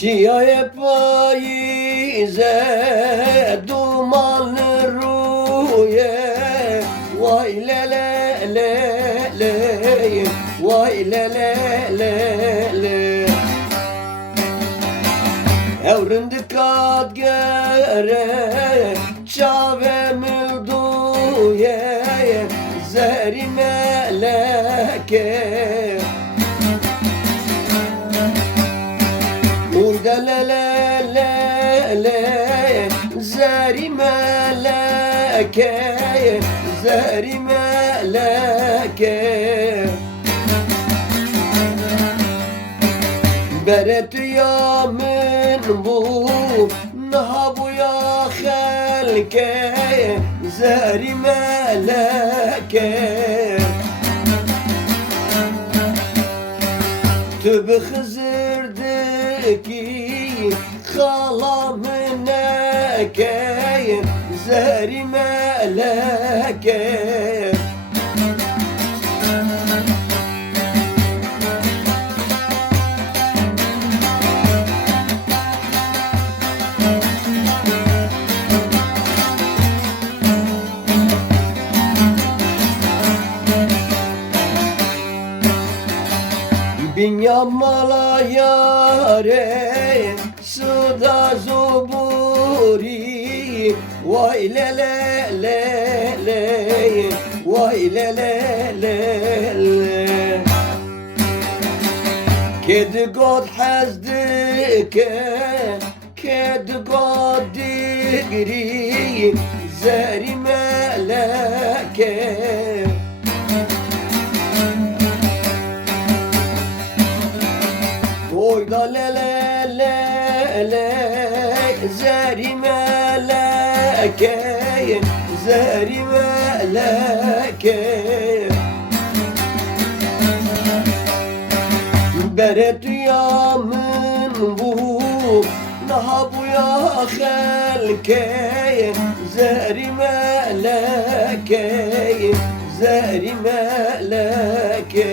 Çiğe payize dumanlı ruye vay le le le le vay le le le le Evrindi kat gere çave mülduye zeri meleke Uyda le le le le zeri meleke zeri meleke Beret ya min bu naha bu ya halke zeri meleke Tübü Hızır'daki halamın eke zeri meleke Bin yamala yare suda zuburi vay le le le le vay le le le le Kedi god hazdike kedi god digri zeri meleke Oyda le le le le zeri meleke zeri meleke Beret yamın bu naha bu ya halke zeri meleke zeri meleke